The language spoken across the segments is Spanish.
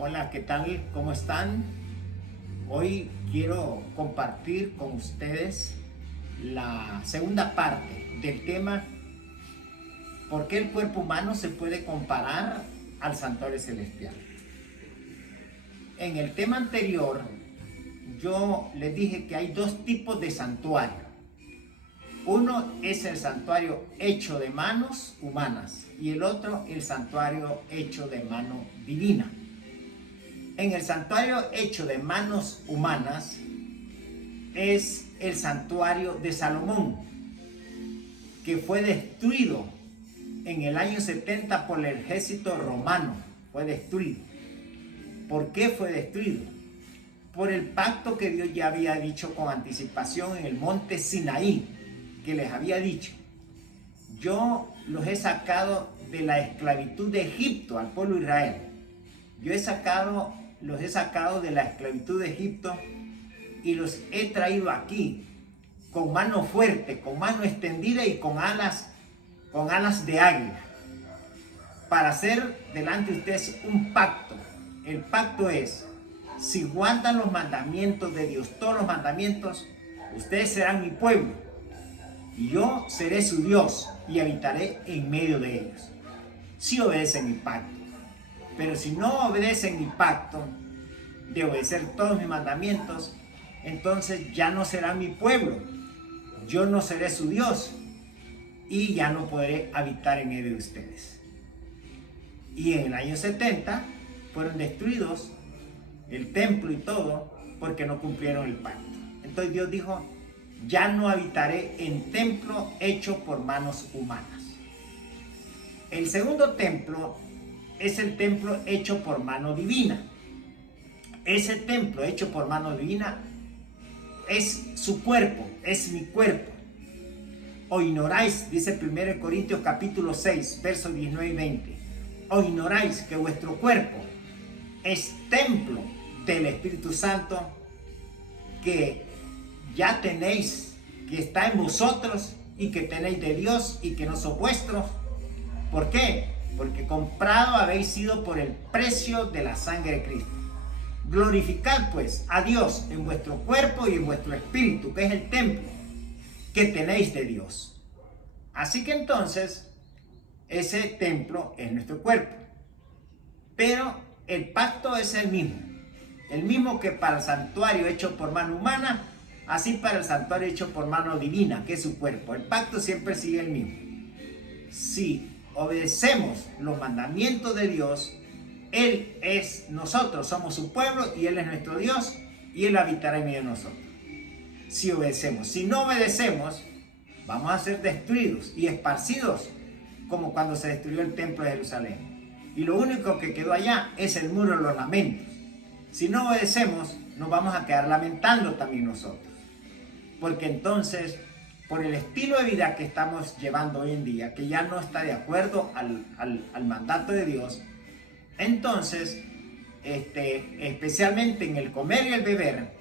Hola, ¿qué tal? ¿Cómo están? Hoy quiero compartir con ustedes la segunda parte del tema ¿por qué el cuerpo humano se puede comparar al santuario celestial? En el tema anterior yo les dije que hay dos tipos de santuario. Uno es el santuario hecho de manos humanas y el otro el santuario hecho de mano divina. En el santuario hecho de manos humanas es el santuario de Salomón, que fue destruido en el año 70 por el ejército romano. Fue destruido. ¿Por qué fue destruido? Por el pacto que Dios ya había dicho con anticipación en el monte Sinaí, que les había dicho: yo los he sacado de la esclavitud de Egipto al pueblo de Israel. Los he sacado de la esclavitud de Egipto y los he traído aquí con mano fuerte, con mano extendida y con alas de águila, para hacer delante de ustedes un pacto. El pacto es: si guardan los mandamientos de Dios, todos los mandamientos, ustedes serán mi pueblo y yo seré su Dios y habitaré en medio de ellos, si obedecen mi pacto. Pero si no obedecen mi pacto de obedecer todos mis mandamientos, entonces ya no serán mi pueblo, yo no seré su Dios y ya no podré habitar en medio de ustedes. Y en el año 70 fueron destruidos el templo y todo porque no cumplieron el pacto. Entonces Dios dijo: ya no habitaré en templo hecho por manos humanas. El segundo templo es el templo hecho por mano divina. Ese templo hecho por mano divina es su cuerpo, es mi cuerpo. O ignoráis, dice 1 Corintios capítulo 6, versos 19 y 20. O ignoráis que vuestro cuerpo es templo del Espíritu Santo que ya tenéis, que está en vosotros y que tenéis de Dios y que no son vuestros. ¿Por qué? Porque comprado habéis sido por el precio de la sangre de Cristo. Glorificad pues a Dios en vuestro cuerpo y en vuestro espíritu, que es el templo que tenéis de Dios. Así que entonces ese templo es nuestro cuerpo. Pero el pacto es el mismo que para el santuario hecho por mano humana, así para el santuario hecho por mano divina, que es su cuerpo. El pacto siempre sigue el mismo. Si obedecemos los mandamientos de Dios, nosotros somos su pueblo y Él es nuestro Dios y Él habitará en medio de nosotros. Si obedecemos. Si no obedecemos, vamos a ser destruidos y esparcidos, como cuando se destruyó el templo de Jerusalén. Y lo único que quedó allá es el muro de los lamentos. Si no obedecemos, nos vamos a quedar lamentando también nosotros. Porque entonces, por el estilo de vida que estamos llevando hoy en día, que ya no está de acuerdo al mandato de Dios, entonces, especialmente en el comer y el beber,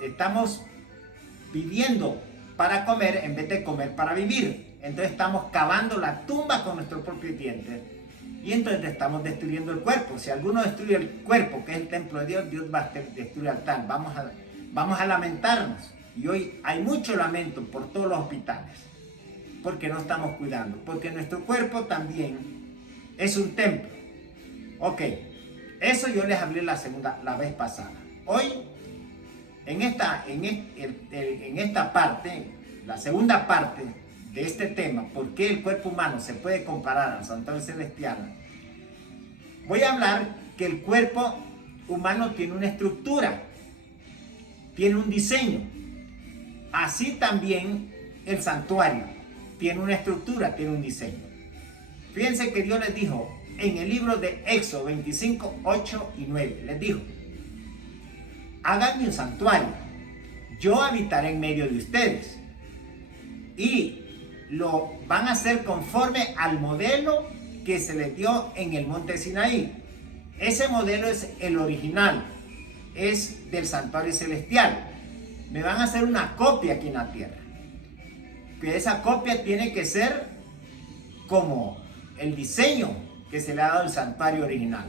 estamos viviendo para comer en vez de comer para vivir. Entonces estamos cavando la tumba con nuestros propios dientes y entonces estamos destruyendo el cuerpo. Si alguno destruye el cuerpo, que es el templo de Dios, Dios va a destruir al tal. Vamos a lamentarnos. Y hoy hay mucho lamento por todos los hospitales porque no estamos cuidando, porque nuestro cuerpo también es un templo. Ok, eso yo les hablé la vez pasada. Hoy, en esta parte, la segunda parte de este tema, ¿por qué el cuerpo humano se puede comparar al santuario celestial? Voy a hablar que el cuerpo humano tiene una estructura, tiene un diseño. Así también el santuario tiene una estructura, tiene un diseño. Fíjense que Dios les dijo en el libro de Éxodo 25, 8 y 9, les dijo: háganme un santuario, yo habitaré en medio de ustedes y lo van a hacer conforme al modelo que se les dio en el monte Sinaí. Ese modelo es el original, es del santuario celestial. Me van a hacer una copia aquí en la tierra, que esa copia tiene que ser como el diseño que se le ha dado al santuario original.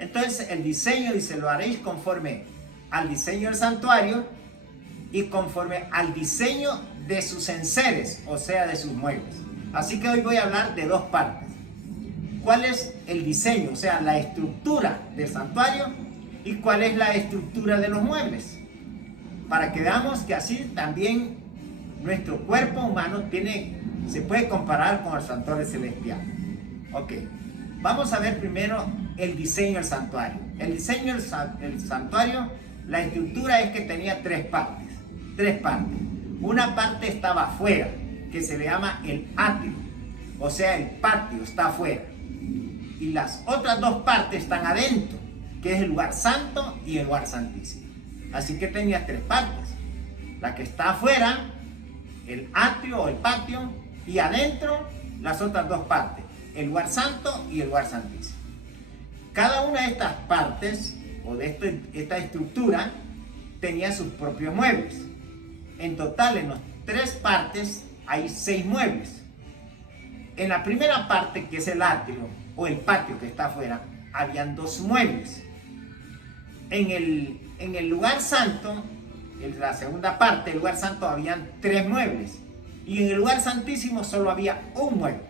Entonces el diseño dice, lo haréis conforme al diseño del santuario y conforme al diseño de sus enseres, o sea, de sus muebles. Así que hoy voy a hablar de dos partes. ¿Cuál es el diseño, o sea, la estructura del santuario y cuál es la estructura de los muebles? Para que veamos que así también nuestro cuerpo humano se puede comparar con el santuario celestial. Ok, vamos a ver primero el diseño del santuario. El diseño del santuario, la estructura es que tenía tres partes. Una parte estaba afuera, que se le llama el atrio, o sea, el patio está afuera. Y las otras dos partes están adentro, que es el lugar santo y el lugar santísimo. Así que tenía tres partes. La que está afuera, el atrio o el patio, y adentro las otras dos partes, el lugar santo y el lugar santísimo. Cada una de estas partes, o de esta estructura, tenía sus propios muebles. En total, en las tres partes, hay 6 muebles. En la primera parte, que es el atrio, o el patio que está afuera, habían 2 muebles. En el lugar santo, en la segunda parte, el lugar santo, habían 3 muebles. Y en el lugar santísimo solo había un mueble.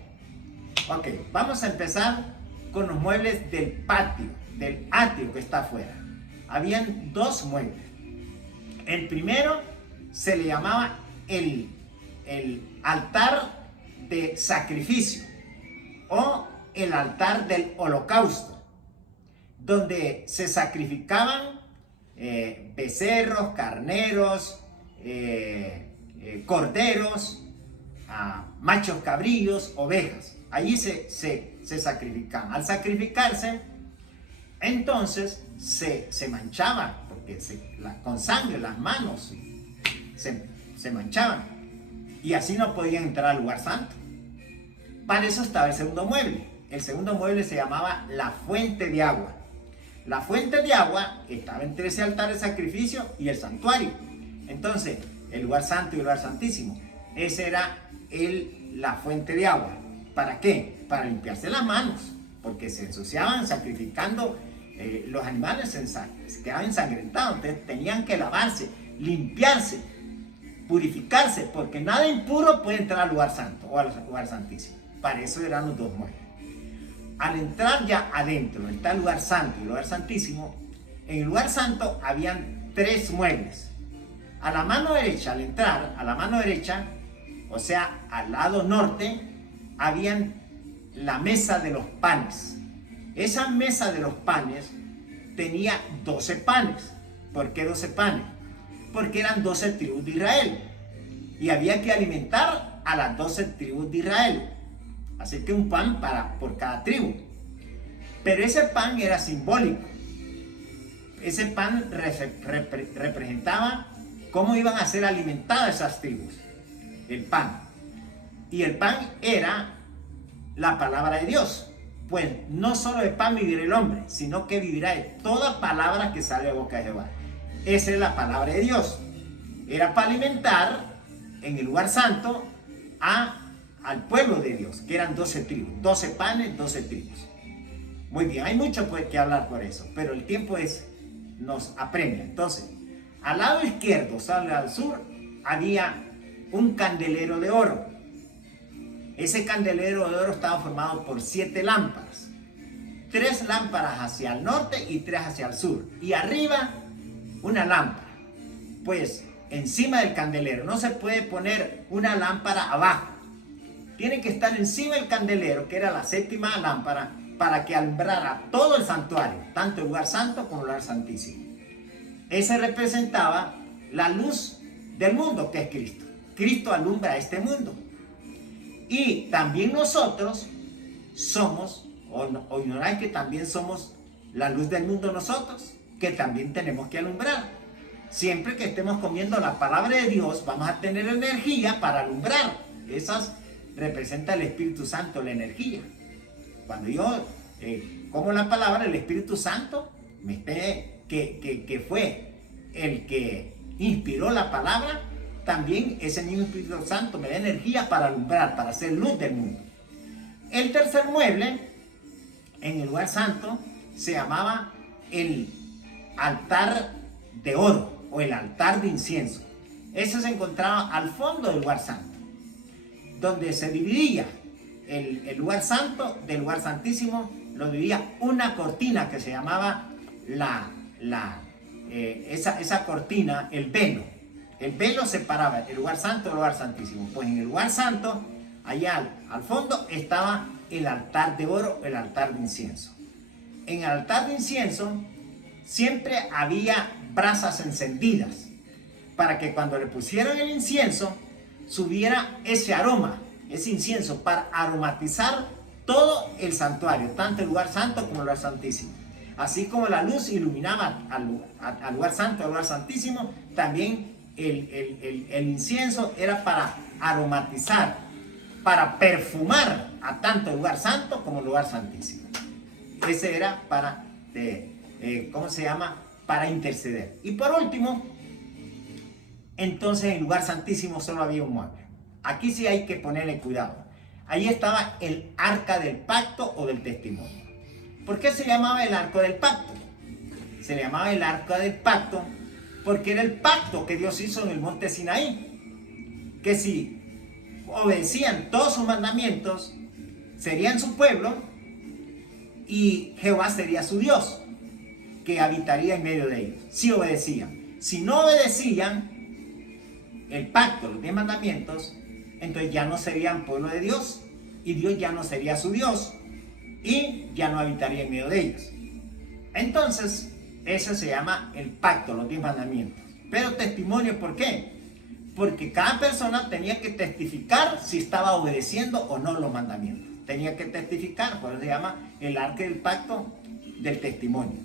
Ok, vamos a empezar con los muebles del patio, del atrio que está afuera. Habían 2 muebles. El primero se le llamaba el altar de sacrificio o el altar del holocausto, donde se sacrificaban becerros, carneros, corderos, machos cabrillos, ovejas. Allí se sacrificaban. Al sacrificarse, entonces se manchaban, porque con sangre las manos se manchaban, y así no podían entrar al lugar santo. Para eso estaba el segundo mueble. El segundo mueble se llamaba la fuente de agua. La fuente de agua estaba entre ese altar de sacrificio y el santuario. Entonces, el lugar santo y el lugar santísimo. Esa era la fuente de agua. ¿Para qué? Para limpiarse las manos, porque se ensuciaban sacrificando. Los animales se quedaban ensangrentados, entonces tenían que lavarse, limpiarse, purificarse, porque nada impuro puede entrar al lugar santo o al lugar santísimo. Para eso eran los 2 muebles. Al entrar ya adentro, donde está el lugar santo y el lugar santísimo, en el lugar santo habían 3 muebles. A la mano derecha, al entrar, a la mano derecha, o sea, al lado norte, habían la mesa de los panes. Esa mesa de los panes tenía 12 panes. ¿Por qué 12 panes? Porque eran 12 tribus de Israel. Y había que alimentar a las 12 tribus de Israel. Así que un pan por cada tribu. Pero ese pan era simbólico. Ese pan representaba cómo iban a ser alimentadas esas tribus. El pan. Y el pan era la palabra de Dios. Pues no solo de pan vivirá el hombre, sino que vivirá de toda palabra que sale de boca de Jehová. Esa es la palabra de Dios. Era para alimentar en el lugar santo al pueblo de Dios, que eran 12 tribus, 12 panes, 12 tribus. Muy bien, hay mucho que hablar por eso, pero el tiempo nos apremia. Entonces, al lado izquierdo, sale al sur, había un candelero de oro. Ese candelero de oro estaba formado por 7 lámparas. 3 lámparas hacia el norte y 3 hacia el sur. Y arriba, una lámpara. Pues encima del candelero. No se puede poner una lámpara abajo. Tiene que estar encima del candelero, que era la 7ª lámpara, para que alumbrara todo el santuario, tanto el lugar santo como el lugar santísimo. Ese representaba la luz del mundo, que es Cristo. Cristo alumbra este mundo. Y también nosotros somos, o ignoráis que también somos la luz del mundo nosotros, que también tenemos que alumbrar. Siempre que estemos comiendo la palabra de Dios, vamos a tener energía para alumbrar. Esas representa el Espíritu Santo, la energía. Cuando yo como la palabra, el Espíritu Santo, que fue el que inspiró la palabra, también ese mismo Espíritu Santo me da energía para alumbrar, para hacer luz del mundo. El tercer mueble, en el lugar santo, se llamaba el altar de oro o el altar de incienso. Eso se encontraba al fondo del lugar santo, donde se dividía el lugar santo del lugar santísimo. Lo dividía una cortina que se llamaba esa cortina, el velo. El velo separaba el lugar santo del lugar santísimo. Pues en el lugar santo, allá al fondo, estaba el altar de oro, el altar de incienso. En el altar de incienso siempre había brasas encendidas para que cuando le pusieran el incienso subiera ese aroma, ese incienso, para aromatizar todo el santuario, tanto el lugar santo como el lugar santísimo. Así como la luz iluminaba al lugar santo, al lugar santísimo, también el incienso era para aromatizar, para perfumar a tanto el lugar santo como el lugar santísimo. Ese era para, para interceder. Y por último, entonces en el lugar santísimo solo había un mueble. Aquí sí hay que ponerle cuidado. Ahí estaba el arca del pacto o del testimonio. ¿Por qué se llamaba el arca del pacto? Se le llamaba el arca del pacto porque era el pacto que Dios hizo en el monte Sinaí, que si obedecían todos sus mandamientos, serían su pueblo y Jehová sería su Dios, que habitaría en medio de ellos, si obedecían. Si no obedecían el pacto, los 10 mandamientos, entonces ya no serían pueblo de Dios y Dios ya no sería su Dios y ya no habitaría en medio de ellos. Entonces, eso se llama el pacto, los 10 mandamientos. Pero testimonio, ¿por qué? Porque cada persona tenía que testificar si estaba obedeciendo o no los mandamientos. Tenía que testificar, por eso se llama el arca del pacto del testimonio.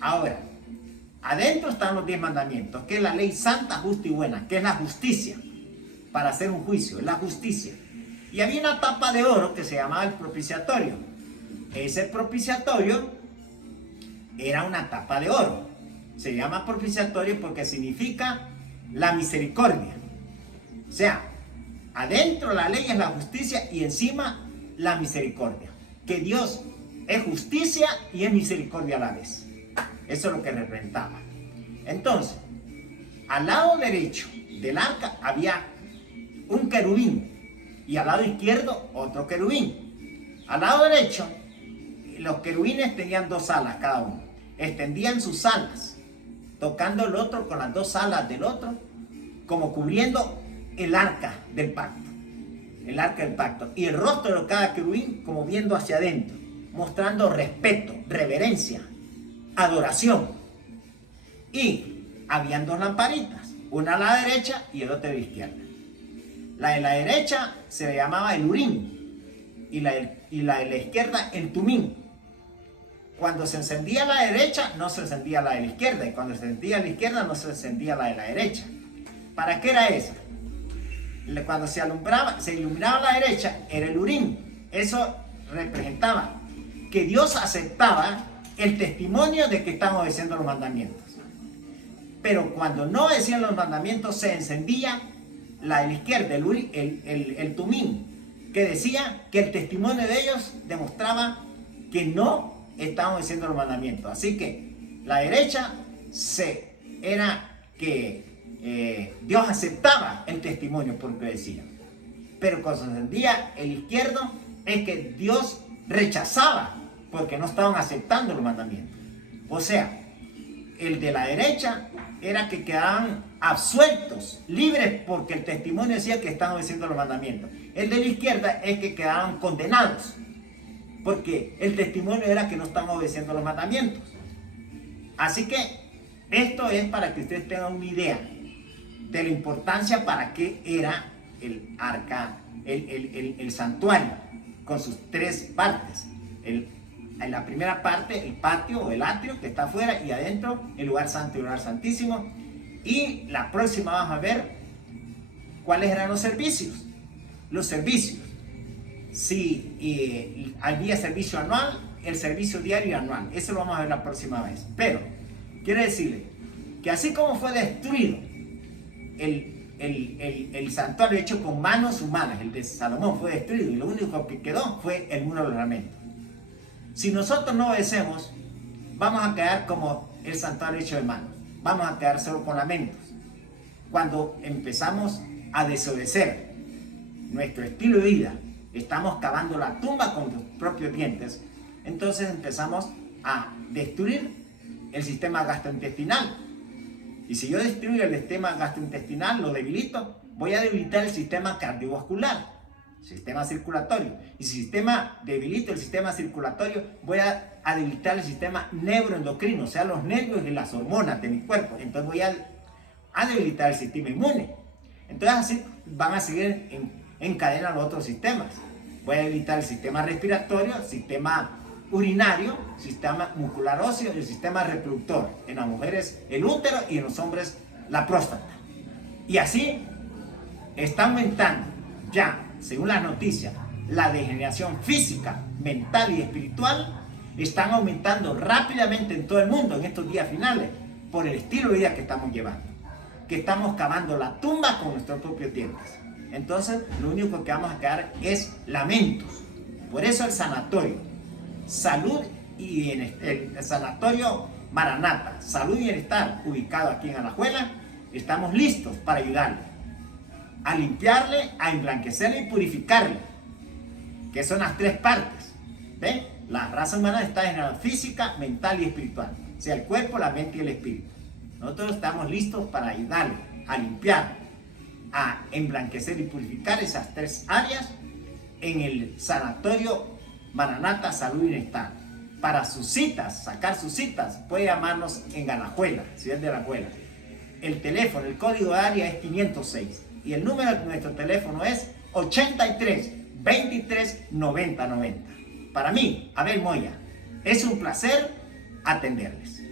Ahora, adentro están los 10 mandamientos, que es la ley santa, justa y buena, que es la justicia, para hacer un juicio, es la justicia. Y había una tapa de oro que se llamaba el propiciatorio. Ese propiciatorio era una tapa de oro. Se llama propiciatorio porque significa la misericordia. O sea, adentro la ley es la justicia y encima la misericordia. Que Dios es justicia y es misericordia a la vez. Eso es lo que representaba. Entonces, al lado derecho del arca había un querubín y al lado izquierdo otro querubín. Al lado derecho, los querubines tenían 2 alas cada uno. Extendían sus alas, tocando el otro con las 2 alas del otro, como cubriendo el arca del pacto. El arca del pacto. Y el rostro de cada querubín como viendo hacia adentro, mostrando respeto, reverencia, adoración. Y habían 2 lamparitas, una a la derecha y el otro a la izquierda. La de la derecha se le llamaba el urín y la de la izquierda el tumín. Cuando se encendía la derecha, no se encendía la de la izquierda, y cuando se encendía la izquierda, no se encendía la de la derecha. ¿Para qué era eso? Cuando se iluminaba la derecha, era el urín. Eso representaba que Dios aceptaba el testimonio de que estaban obedeciendo los mandamientos. Pero cuando no obedecían los mandamientos, se encendía la de la izquierda, el tumín, que decía que el testimonio de ellos demostraba que no estaban obedeciendo los mandamientos. Así que la derecha era que Dios aceptaba el testimonio porque decía. Pero cuando se encendía el izquierdo, es que Dios rechazaba porque no estaban aceptando los mandamientos. O sea, el de la derecha era que quedaban absueltos, libres, porque el testimonio decía que estaban obedeciendo los mandamientos. El de la izquierda es que quedaban condenados, porque el testimonio era que no estaban obedeciendo los mandamientos. Así que esto es para que ustedes tengan una idea de la importancia para qué era el arca, el santuario, con sus 3 partes. En la primera parte, el patio o el atrio que está afuera, y adentro el lugar santo y el lugar santísimo. Y la próxima vamos a ver cuáles eran los servicios. Los servicios. Si había servicio anual, el servicio diario y anual. Eso lo vamos a ver la próxima vez. Pero quiero decirle que así como fue destruido el santuario hecho con manos humanas, el de Salomón fue destruido y lo único que quedó fue el muro de los lamentos. Si nosotros no obedecemos vamos a quedar como el santuario hecho de manos. Vamos a quedar solo con lamentos. Cuando empezamos a desobedecer nuestro estilo de vida, estamos cavando la tumba con los propios dientes, entonces empezamos a destruir el sistema gastrointestinal. Y si yo destruyo el sistema gastrointestinal, lo debilito, voy a debilitar el sistema cardiovascular, sistema circulatorio. Y si debilito el sistema circulatorio, voy a debilitar el sistema neuroendocrino, o sea, los nervios y las hormonas de mi cuerpo. Entonces voy a debilitar el sistema inmune. Entonces así van a seguir en cadena los otros sistemas. Voy a debilitar el sistema respiratorio, el sistema urinario, sistema muscular óseo y el sistema reproductor. En las mujeres el útero y en los hombres la próstata. Y así está aumentando ya, según las noticias, la degeneración física, mental y espiritual. Están aumentando rápidamente en todo el mundo en estos días finales por el estilo de vida que estamos llevando, que estamos cavando la tumba con nuestros propios dientes. Entonces lo único que vamos a quedar es lamentos. Por eso el sanatorio Salud y Bienestar, el sanatorio Maranata Salud y Bienestar, ubicado aquí en Alajuela, estamos listos para ayudarle a limpiarle, a emblanquecerle y purificarle, que son las tres partes. ¿Ven? La raza humana está en la física, mental y espiritual, o sea, el cuerpo, la mente y el espíritu. Nosotros estamos listos para ayudarle a limpiar, a emblanquecer y purificar esas tres áreas en el sanatorio Maranata Salud y Bienestar. Para sus citas, sacar sus citas, puede llamarnos en Alajuela, Ciudad de Alajuela. El teléfono, el código de área es 506 y el número de nuestro teléfono es 83 23 90 90. Para mí, Abel Moya, es un placer atenderles.